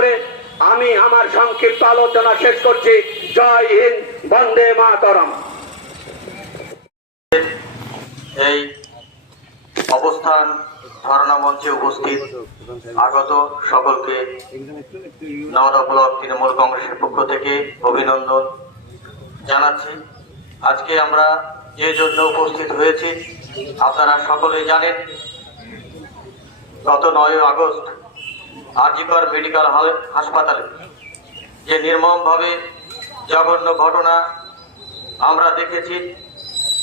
করে আমি আমার সংক্ষিপ্ত আলোচনা শেষ করছি। জয় হিন্দ, বন্দে মাতরম। এই অবস্থান ধারণা মঞ্চে উপস্থিত আগত সকলকে নওদা ব্লক তৃণমূল কংগ্রেসের পক্ষ থেকে অভিনন্দন জানাচ্ছি। আজকে আমরা যে জন্য উপস্থিত হয়েছি, আপনারা সকলেই জানেন, গত নয় আগস্ট আরজিকর মেডিকেল হাসপাতালে। যে নির্মমভাবে জঘন্য ঘটনা আমরা দেখেছি,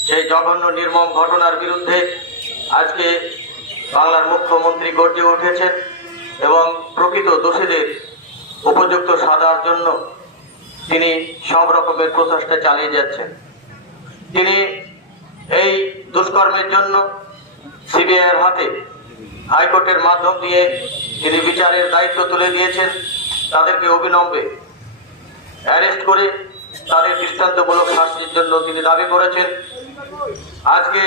সেই জঘন্য নির্মম ঘটনার বিরুদ্ধে আজকে বাংলার মুখ্যমন্ত্রী গর্জে উঠেছেন এবং প্রকৃত দোষীদের উপযুক্ত সাজার জন্য তিনি সব রকমের প্রচেষ্টা চালিয়ে যাচ্ছেন। তিনি এই দুষ্কর্মের জন্য সিবিআইয়ের হাতে হাইকোর্টের মাধ্যম দিয়ে তিনি বিচারের দায়িত্ব তুলে দিয়েছেন, তাদেরকে অবিলম্বে অ্যারেস্ট করে তাদের দৃষ্টান্তমূলক শাস্তির জন্য তিনি দাবি করেছেন। আজকে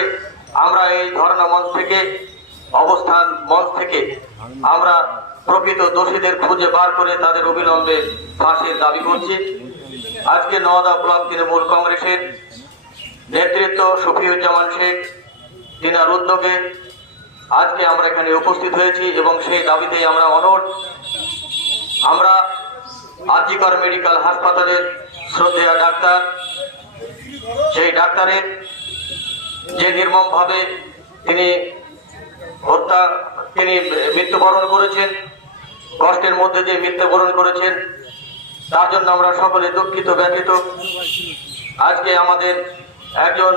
আমরা এই ধর্ণা মঞ্চ থেকে, অবস্থান মঞ্চ থেকে আমরা প্রকৃত দোষীদের খুঁজে বার করে তাদের অবিলম্বে ফাঁসির দাবি করছি। আজকে নওদা ব্লক তৃণমূল কংগ্রেসের নেতৃত্ব শফিউজ্জামান শেখ তিনার উদ্যোগে আজকে আমরা এখানে উপস্থিত হয়েছি এবং সেই দাবিতেই আমরা অনট আমরা আজিকর মেডিকেল হাসপাতালের শ্রদ্ধেয় ডাক্তার। সেই ডাক্তারের যে নির্মমভাবে তিনি হত্যা, তিনি মৃত্যুবরণ করেছেন, কষ্টের মধ্যে যে মৃত্যুবরণ করেছেন, তার জন্য আমরা সকলে দুঃখিত, ব্যথিত। আজকে আমাদের একজন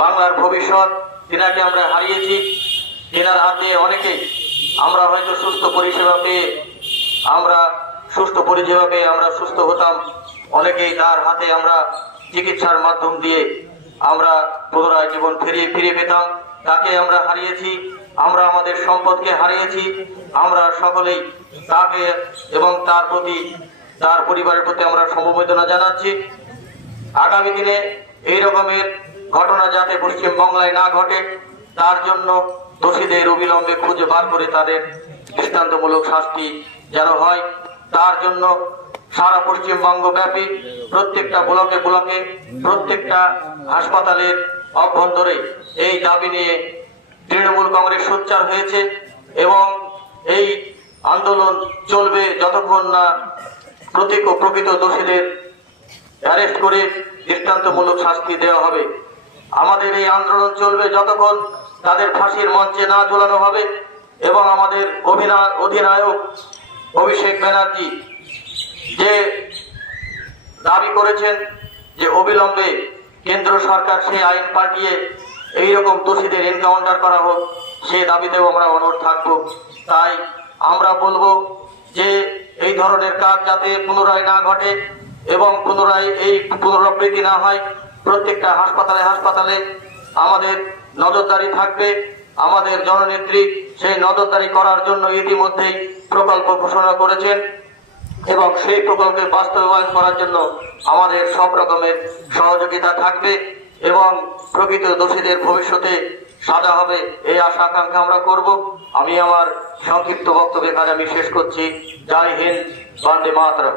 বাংলার ভবিষ্যৎ তিনাকে আমরা হারিয়েছি। তেনার হাতে অনেকেই আমরা হয়তো সুস্থ পরিষেবা পেয়ে, আমরা সুস্থ পরিষেবা পেয়ে আমরা সুস্থ হতাম। অনেকেই তার হাতে আমরা চিকিৎসার মাধ্যম দিয়ে আমরা পুনরায় জীবন ফিরিয়ে ফিরে পেতাম। তাকে আমরা হারিয়েছি, আমরা আমাদের সম্পদকে হারিয়েছি। আমরা সকলেই তাকে এবং তার প্রতি, তার পরিবারের প্রতি আমরা সমবেদনা জানাচ্ছি। আগামী দিনে এই রকমের ঘটনা যাতে পশ্চিমবাংলায় না ঘটে, তার জন্য দোষীদের অবিলম্বে খুঁজে বার করে তাদের দৃষ্টান্তমূলক শাস্তি যেন হয়। তার জন্য সারা পশ্চিমবঙ্গ ব্যাপী প্রত্যেকটা ব্লকে ব্লকে, প্রত্যেকটা হাসপাতালের অভ্যন্তরে এই দাবি নিয়ে তৃণমূল কংগ্রেস সোচ্চার হয়েছে এবং এই আন্দোলন চলবে যতক্ষণ না প্রতীক ও প্রকৃত দোষীদের অ্যারেস্ট করে দৃষ্টান্তমূলক শাস্তি দেওয়া হবে। আমাদের এই আন্দোলন চলবে যতক্ষণ তাদের ফাঁসির মঞ্চে না ঝোলানো হবে এবং আমাদের অভিনয় অধিনায়ক অভিষেক ব্যানার্জি যে দাবি করেছেন যে অবিলম্বে কেন্দ্র সরকার সেই আইন পাঠিয়ে এই রকম দোষীদের এনকাউন্টার করা হোক, সে দাবিতেও আমরা অনুরোধ থাকব। তাই আমরা বলব যে এই ধরনের কাজ যাতে পুনরায় না ঘটে এবং পুনরায় এই পুনরাবৃত্তি না হয় প্রত্যেকটা হাসপাতালে হাসপাতালে আমাদের নজরদারি থাকবে। আমাদের জননেত্রী সেই নজরদারি করার জন্য ইতিমধ্যেই প্রকল্প ঘোষণা করেছেন এবং সেই প্রকল্পে বাস্তবায়ন করার জন্য আমাদের সব রকমের সহযোগিতা থাকবে এবং প্রকৃত দোষীদের ভবিষ্যতে সাজা হবে এই আশা আকাঙ্ক্ষা আমরা করব। আমি আমার সংক্ষিপ্ত বক্তব্য এখানে আমি শেষ করছি। জয় হিন্দ, বন্দে মাতরম।